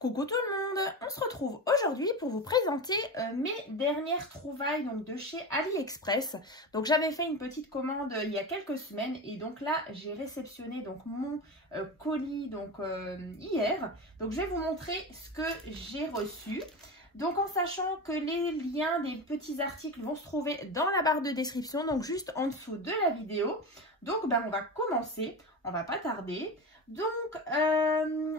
Coucou tout le monde, on se retrouve aujourd'hui pour vous présenter mes dernières trouvailles donc, de chez AliExpress. Donc j'avais fait une petite commande il y a quelques semaines et donc là j'ai réceptionné donc, mon colis donc, hier. Donc je vais vous montrer ce que j'ai reçu. Donc en sachant que les liens des petits articles vont se trouver dans la barre de description, donc juste en dessous de la vidéo. Donc on va commencer, on va pas tarder. Donc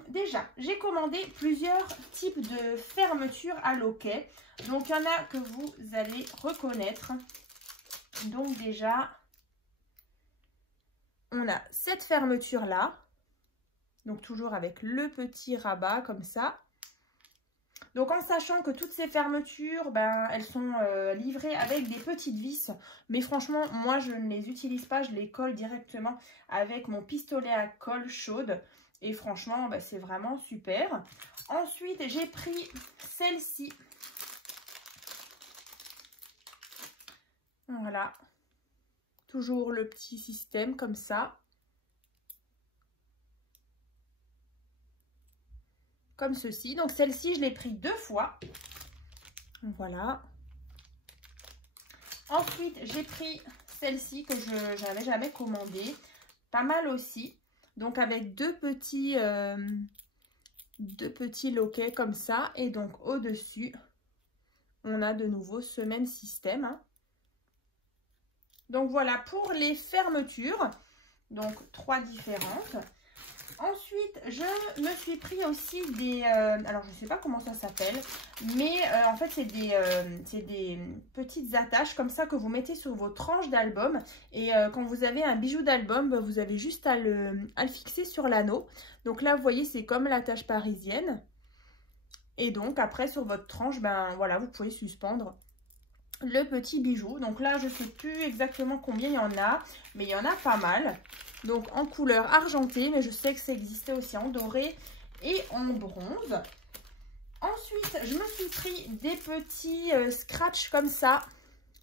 déjà j'ai commandé plusieurs types de fermetures à loquet. Donc il y en a que vous allez reconnaître. Donc déjà on a cette fermeture là, donc toujours avec le petit rabat comme ça. Donc en sachant que toutes ces fermetures, elles sont livrées avec des petites vis. Mais franchement, moi je ne les utilise pas, je les colle directement avec mon pistolet à colle chaude. Et franchement, c'est vraiment super. Ensuite, j'ai pris celle-ci. Voilà. Toujours le petit système comme ça. Comme ceci. Donc celle-ci, je l'ai pris 2 fois. Voilà. Ensuite, j'ai pris celle-ci que je n'avais jamais commandée. Pas mal aussi. Donc avec deux petits loquets comme ça. Et donc au-dessus, on a de nouveau ce même système. Hein. Donc voilà pour les fermetures. Donc 3 différentes. Ensuite, je me suis pris aussi des... alors, je ne sais pas comment ça s'appelle. Mais en fait, c'est des petites attaches comme ça que vous mettez sur vos tranches d'album. Et quand vous avez un bijou d'album, vous avez juste à le fixer sur l'anneau. Donc là, vous voyez, c'est comme l'attache parisienne. Et donc, après, sur votre tranche, voilà, vous pouvez suspendre le petit bijou. Donc là, je ne sais plus exactement combien il y en a. Mais il y en a pas mal. Donc en couleur argentée, mais je sais que ça existait aussi en doré et en bronze. Ensuite, je me suis pris des petits scratchs comme ça.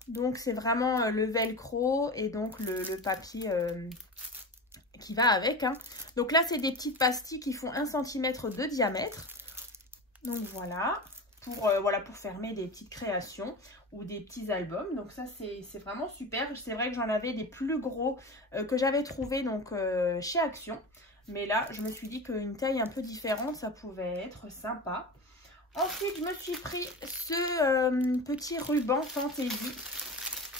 Donc c'est vraiment le velcro et donc le papier qui va avec. Hein. Donc là, c'est des petites pastilles qui font 1 cm de diamètre. Donc voilà, pour fermer des petites créations ou des petits albums. Donc ça, c'est vraiment super. C'est vrai que j'en avais des plus gros que j'avais trouvé donc chez Action. Mais là, je me suis dit qu'une taille un peu différente, ça pouvait être sympa. Ensuite, je me suis pris ce petit ruban fantaisie.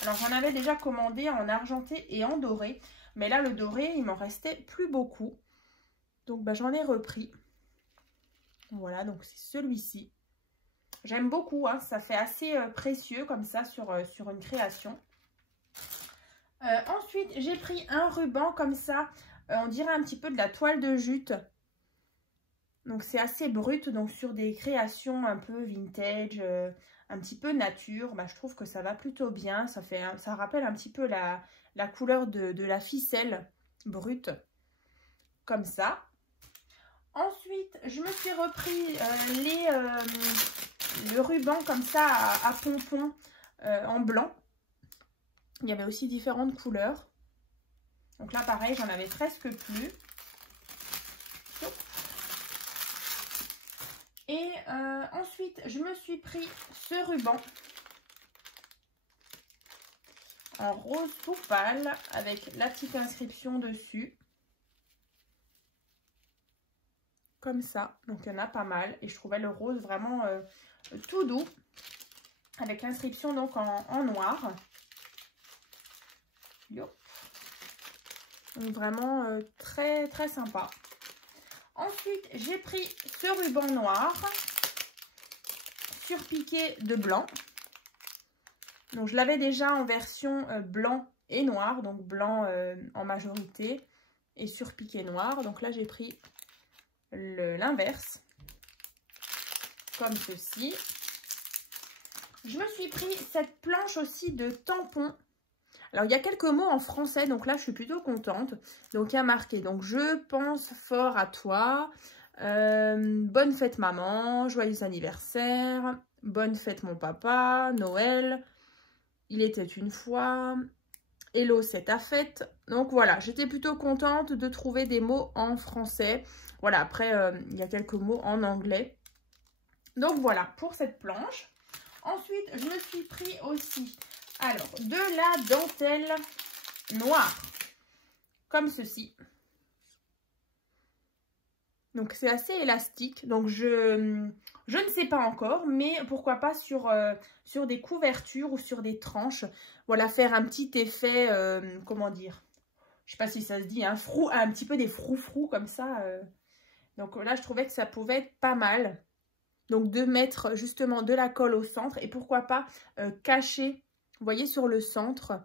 Alors, j'en avais déjà commandé en argenté et en doré. Mais là, le doré, il m'en restait plus beaucoup. Donc, j'en ai repris. Voilà, donc c'est celui-ci. J'aime beaucoup, hein, ça fait assez précieux comme ça sur une création. Ensuite, j'ai pris un ruban comme ça, on dirait un petit peu de la toile de jute. Donc c'est assez brut, donc sur des créations un peu vintage, un petit peu nature. Je trouve que ça va plutôt bien, ça rappelle un petit peu la couleur de la ficelle brute, comme ça. Ensuite, je me suis repris le ruban comme ça à pompons en blanc. Il y avait aussi différentes couleurs. Donc là, pareil, j'en avais presque plus. Et ensuite, je me suis pris ce ruban en rose tout pâle avec la petite inscription dessus. Comme ça, donc il y en a pas mal et je trouvais le rose vraiment tout doux avec l'inscription donc en noir. Donc vraiment très très sympa. Ensuite, j'ai pris ce ruban noir surpiqué de blanc. Donc je l'avais déjà en version blanc et noir, donc blanc en majorité et surpiqué noir. Donc là j'ai pris l'inverse, comme ceci. Je me suis pris cette planche aussi de tampons. Alors il y a quelques mots en français, donc là je suis plutôt contente. Donc il y a marqué, donc je pense fort à toi, bonne fête maman, joyeux anniversaire, bonne fête mon papa, Noël, il était une fois, hello c'est ta fête. Donc voilà, j'étais plutôt contente de trouver des mots en français. Voilà, après, il y a quelques mots en anglais. Donc voilà pour cette planche. Ensuite, je me suis pris aussi alors de la dentelle noire, comme ceci. Donc c'est assez élastique, donc je ne sais pas encore, mais pourquoi pas sur des couvertures ou sur des tranches. Voilà, faire un petit effet, comment dire, je sais pas si ça se dit, un petit peu des froufrous comme ça. Donc là, je trouvais que ça pouvait être pas mal. Donc de mettre justement de la colle au centre et pourquoi pas cacher, vous voyez, sur le centre.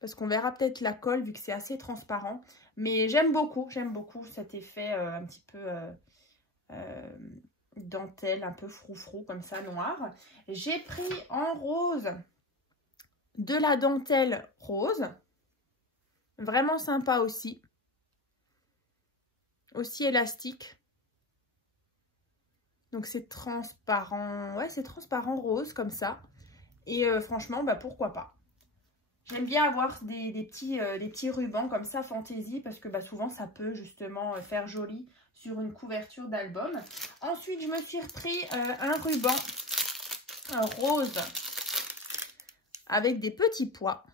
Parce qu'on verra peut-être la colle vu que c'est assez transparent. Mais j'aime beaucoup cet effet un petit peu dentelle, un peu froufrou comme ça, noir. J'ai pris en rose de la dentelle rose. Vraiment sympa aussi. Aussi élastique. Donc c'est transparent. Ouais, c'est transparent rose comme ça. Et franchement, bah pourquoi pas. J'aime bien avoir des petits rubans comme ça, fantaisie, parce que bah, souvent ça peut justement faire joli sur une couverture d'album. Ensuite, je me suis repris un ruban rose avec des petits pois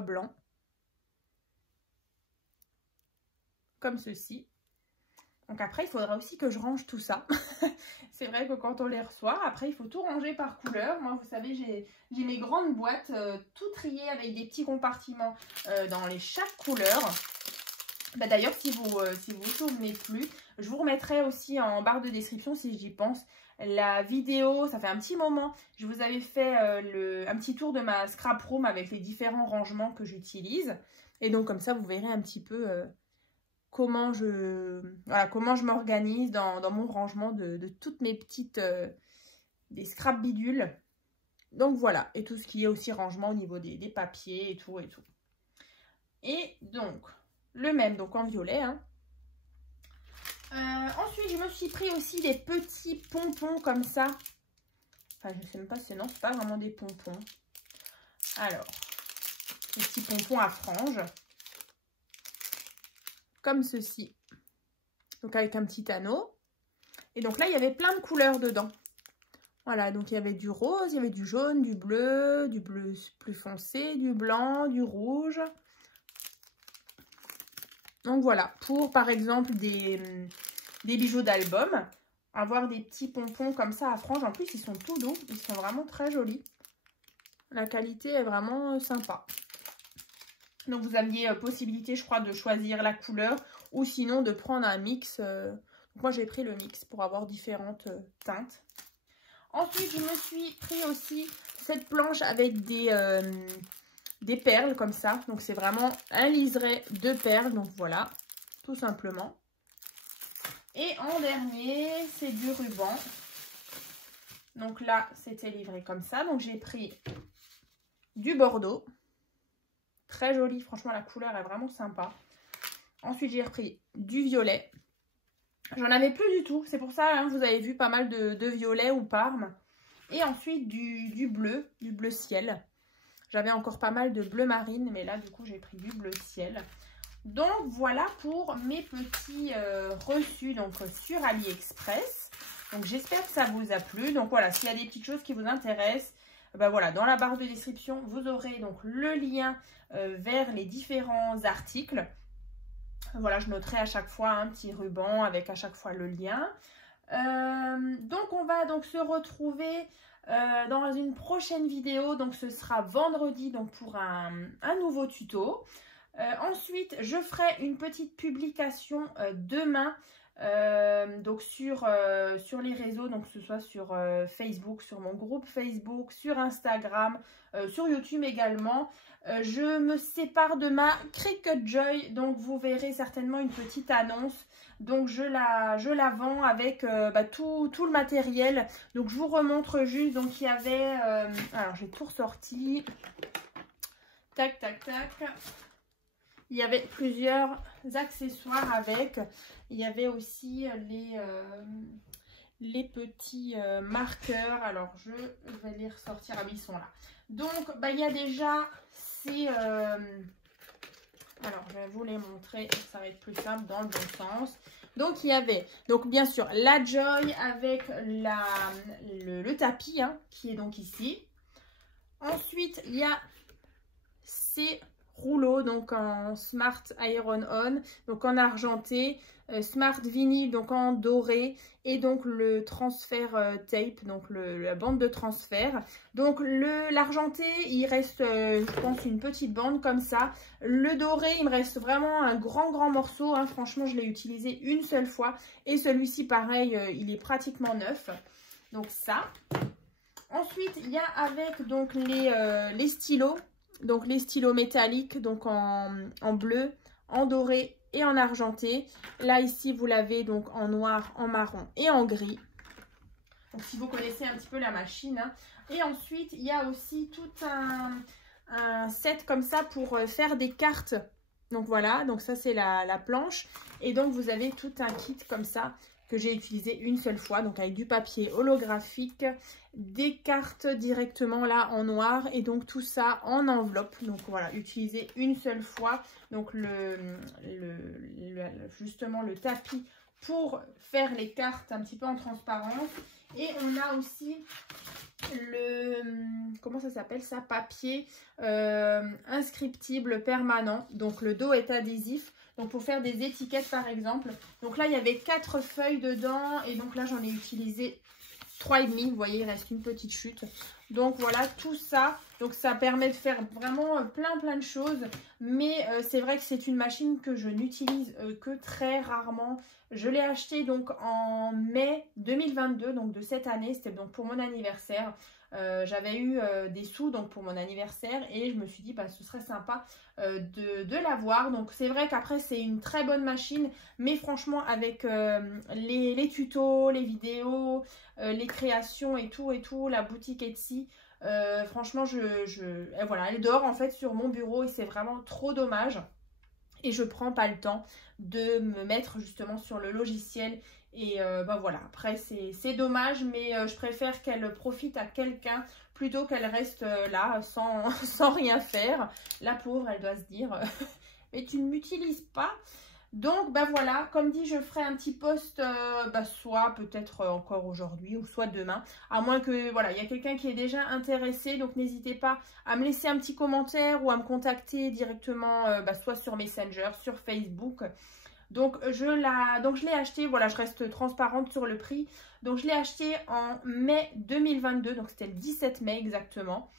blancs, comme ceci. Donc après, il faudra aussi que je range tout ça. C'est vrai que quand on les reçoit, après, il faut tout ranger par couleur. Moi, vous savez, j'ai mes grandes boîtes tout triées avec des petits compartiments dans chaque couleur. Bah, d'ailleurs, si vous vous souvenez plus, je vous remettrai aussi en barre de description, si j'y pense, la vidéo. Ça fait un petit moment. Je vous avais fait un petit tour de ma scrap room avec les différents rangements que j'utilise. Et donc, comme ça, vous verrez un petit peu... comment je m'organise dans mon rangement de toutes mes petites des scrap bidules. Donc voilà, et tout ce qui est aussi rangement au niveau des papiers et tout. Et donc, le même, donc en violet. Hein. Ensuite, je me suis pris aussi des petits pompons comme ça. Enfin, je ne sais même pas si non, c'est pas vraiment des pompons. Alors, des petits pompons à franges. Comme ceci, donc avec un petit anneau. Et donc là, il y avait plein de couleurs dedans. Voilà, donc il y avait du rose, il y avait du jaune, du bleu plus foncé, du blanc, du rouge. Donc voilà, pour par exemple des bijoux d'album, avoir des petits pompons comme ça à franges. En plus, ils sont tout doux, ils sont vraiment très jolis. La qualité est vraiment sympa. Donc vous aviez possibilité, je crois, de choisir la couleur ou sinon de prendre un mix. Donc moi, j'ai pris le mix pour avoir différentes teintes. Ensuite, je me suis pris aussi cette planche avec des perles comme ça. Donc c'est vraiment un liseré de perles. Donc voilà, tout simplement. Et en dernier, c'est du ruban. Donc là, c'était livré comme ça. Donc j'ai pris du bordeaux. Très joli, franchement la couleur est vraiment sympa. Ensuite j'ai repris du violet. J'en avais plus du tout, c'est pour ça hein, vous avez vu pas mal de violet ou parme. Et ensuite du bleu ciel. J'avais encore pas mal de bleu marine, mais là du coup j'ai pris du bleu ciel. Donc voilà pour mes petits reçus donc, sur AliExpress. Donc j'espère que ça vous a plu. Donc voilà, s'il y a des petites choses qui vous intéressent, ben voilà, dans la barre de description, vous aurez donc le lien vers les différents articles. Voilà, je noterai à chaque fois un petit ruban avec à chaque fois le lien. Donc on va donc se retrouver dans une prochaine vidéo. Donc ce sera vendredi donc pour un nouveau tuto. Ensuite, je ferai une petite publication demain. Donc sur les réseaux, donc que ce soit sur Facebook, sur mon groupe Facebook, sur Instagram, sur YouTube également. Je me sépare de ma Cricut Joy, donc vous verrez certainement une petite annonce. Donc je la vends avec tout le matériel. Donc je vous remontre juste, donc il y avait, alors j'ai tout ressorti, tac tac tac. Il y avait plusieurs accessoires avec. Il y avait aussi les petits marqueurs. Alors, je vais les ressortir. Ah oui, ils sont là. Donc, il y a déjà ces... alors, je vais vous les montrer. Ça va être plus simple dans le bon sens. Donc il y avait donc bien sûr la Joy avec le tapis hein, qui est donc ici. Ensuite il y a ces rouleaux donc en Smart Iron On, donc en argenté, Smart Vinyl donc en doré et donc le transfert tape, donc la bande de transfert. Donc l'argenté il reste je pense une petite bande comme ça. Le doré il me reste vraiment un grand morceau hein. Franchement je l'ai utilisé une seule fois et celui-ci pareil il est pratiquement neuf. Donc ça. Ensuite il y a avec donc les stylos. Donc les stylos métalliques donc en bleu, en doré et en argenté. Là ici vous l'avez donc en noir, en marron et en gris. Donc si vous connaissez un petit peu la machine. Hein. Et ensuite il y a aussi tout un set comme ça pour faire des cartes. Donc voilà, donc ça c'est la planche. Et donc vous avez tout un kit comme ça que j'ai utilisé une seule fois, donc avec du papier holographique, des cartes directement là en noir et donc tout ça en enveloppe. Donc voilà, utilisé une seule fois, donc justement le tapis pour faire les cartes un petit peu en transparence. Et on a aussi comment ça s'appelle ça, papier inscriptible permanent, donc le dos est adhésif. Donc pour faire des étiquettes par exemple. Donc là il y avait 4 feuilles dedans. Et donc là j'en ai utilisé 3,5. Vous voyez il reste une petite chute. Donc voilà tout ça. Donc ça permet de faire vraiment plein de choses. Mais c'est vrai que c'est une machine que je n'utilise que très rarement. Je l'ai acheté donc en mai 2022. Donc de cette année. C'était donc pour mon anniversaire. J'avais eu des sous donc pour mon anniversaire et je me suis dit bah, ce serait sympa de l'avoir. Donc c'est vrai qu'après c'est une très bonne machine, mais franchement avec les tutos, les vidéos, les créations et tout, la boutique Etsy, franchement voilà, elle dort en fait sur mon bureau et c'est vraiment trop dommage. Et je prends pas le temps de me mettre justement sur le logiciel. Et bah voilà, après c'est dommage, mais je préfère qu'elle profite à quelqu'un plutôt qu'elle reste là sans rien faire. La pauvre, elle doit se dire, mais tu ne m'utilises pas. Donc bah voilà, comme dit, je ferai un petit post soit peut-être encore aujourd'hui ou soit demain. À moins que voilà, il y a quelqu'un qui est déjà intéressé. Donc n'hésitez pas à me laisser un petit commentaire ou à me contacter directement soit sur Messenger, sur Facebook. Donc je l'ai acheté, voilà, je reste transparente sur le prix. Donc je l'ai acheté en mai 2022, donc c'était le 17 mai exactement.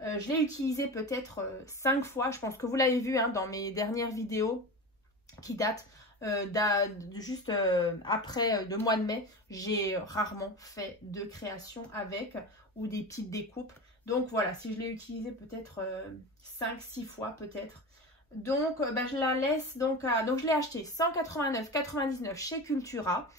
Je l'ai utilisé peut-être 5 fois, je pense que vous l'avez vu hein, dans mes dernières vidéos qui datent juste après le mois de mai. J'ai rarement fait de création avec ou des petites découpes. Donc voilà, si je l'ai utilisé peut-être 5-6 fois peut-être. Donc je la laisse donc donc je l'ai acheté 189,99 chez Cultura.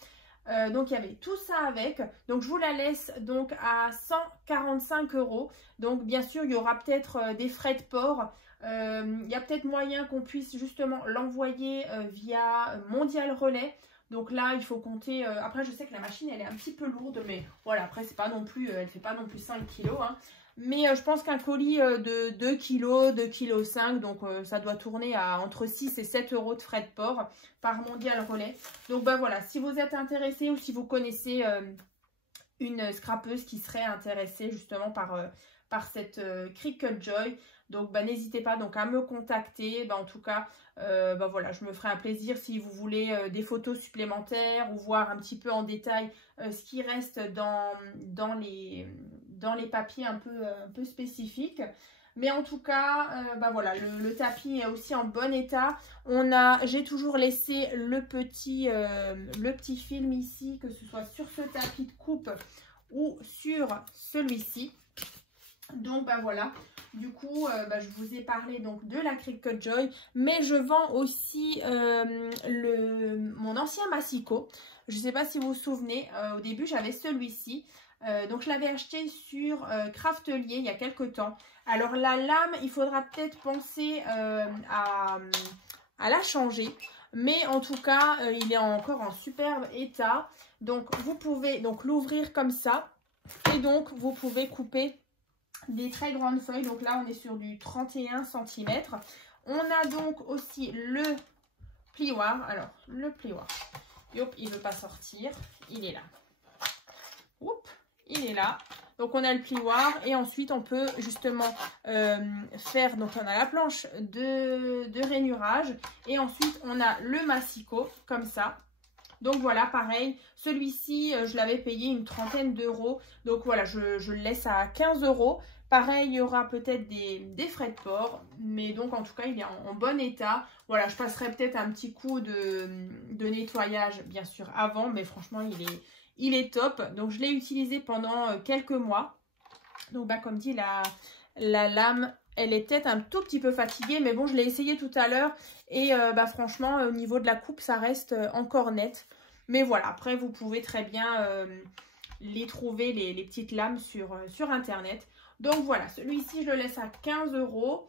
Donc il y avait tout ça avec. Donc je vous la laisse donc à 145 €. Donc bien sûr il y aura peut-être des frais de port. Il y a peut-être moyen qu'on puisse justement l'envoyer via Mondial Relais. Donc là il faut compter. Après je sais que la machine elle est un petit peu lourde, mais voilà, après c'est pas non plus, elle fait pas non plus 5 kg. Hein. Mais je pense qu'un colis de 2 kg, 2,5 kg, donc ça doit tourner à entre 6 et 7 € de frais de port par Mondial Relais. Donc bah voilà, si vous êtes intéressé ou si vous connaissez une scrapeuse qui serait intéressée justement par cette Cricut Joy, donc bah, n'hésitez pas donc à me contacter. Bah, en tout cas, voilà, je me ferai un plaisir si vous voulez des photos supplémentaires ou voir un petit peu en détail ce qui reste dans les papiers un peu spécifiques. Mais en tout cas, voilà, le tapis est aussi en bon état. J'ai toujours laissé le petit film ici, que ce soit sur ce tapis de coupe ou sur celui-ci. Donc voilà, du coup je vous ai parlé donc de la Cricut Joy, mais je vends aussi mon ancien Massicot. Je ne sais pas si vous vous souvenez, au début j'avais celui-ci. Donc je l'avais acheté sur Craftelier il y a quelques temps. Alors la lame, il faudra peut-être penser à la changer. Mais en tout cas, il est encore en superbe état. Donc vous pouvez donc l'ouvrir comme ça. Et donc vous pouvez couper des très grandes feuilles. Donc là on est sur du 31 cm. On a donc aussi le plioir. Alors le plioir. Hop, il ne veut pas sortir. Il est là. Oups, il est là. Donc, on a le plioir et ensuite, on peut justement faire... Donc, on a la planche de rainurage et ensuite, on a le massicot comme ça. Donc, voilà, pareil. Celui-ci, je l'avais payé une trentaine d'euros. Donc, voilà, je le laisse à 15 euros. Pareil, il y aura peut-être des frais de port. Mais donc, en tout cas, il est en bon état. Voilà, je passerai peut-être un petit coup de nettoyage, bien sûr, avant. Mais franchement, il est top. Donc, je l'ai utilisé pendant quelques mois. Donc, bah, comme dit, la lame, elle est peut-être un tout petit peu fatiguée. Mais bon, je l'ai essayé tout à l'heure. Et bah, franchement, au niveau de la coupe, ça reste encore net. Mais voilà, après, vous pouvez très bien les trouver, les petites lames sur Internet. Donc, voilà, celui-ci, je le laisse à 15 euros.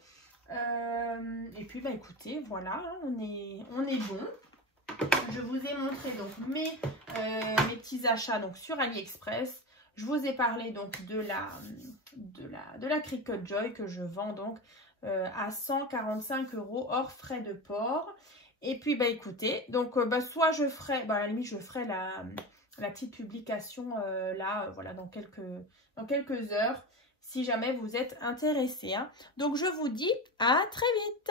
Et puis, bah, écoutez, voilà, on est bon. Je vous ai montré donc mes petits achats donc sur AliExpress. Je vous ai parlé donc de la Cricut Joy que je vends donc à 145 euros hors frais de port. Et puis bah écoutez, donc bah, soit je ferai, bah, à la limite je ferai la petite publication là, voilà, dans quelques heures, si jamais vous êtes intéressés. Hein. Donc je vous dis à très vite.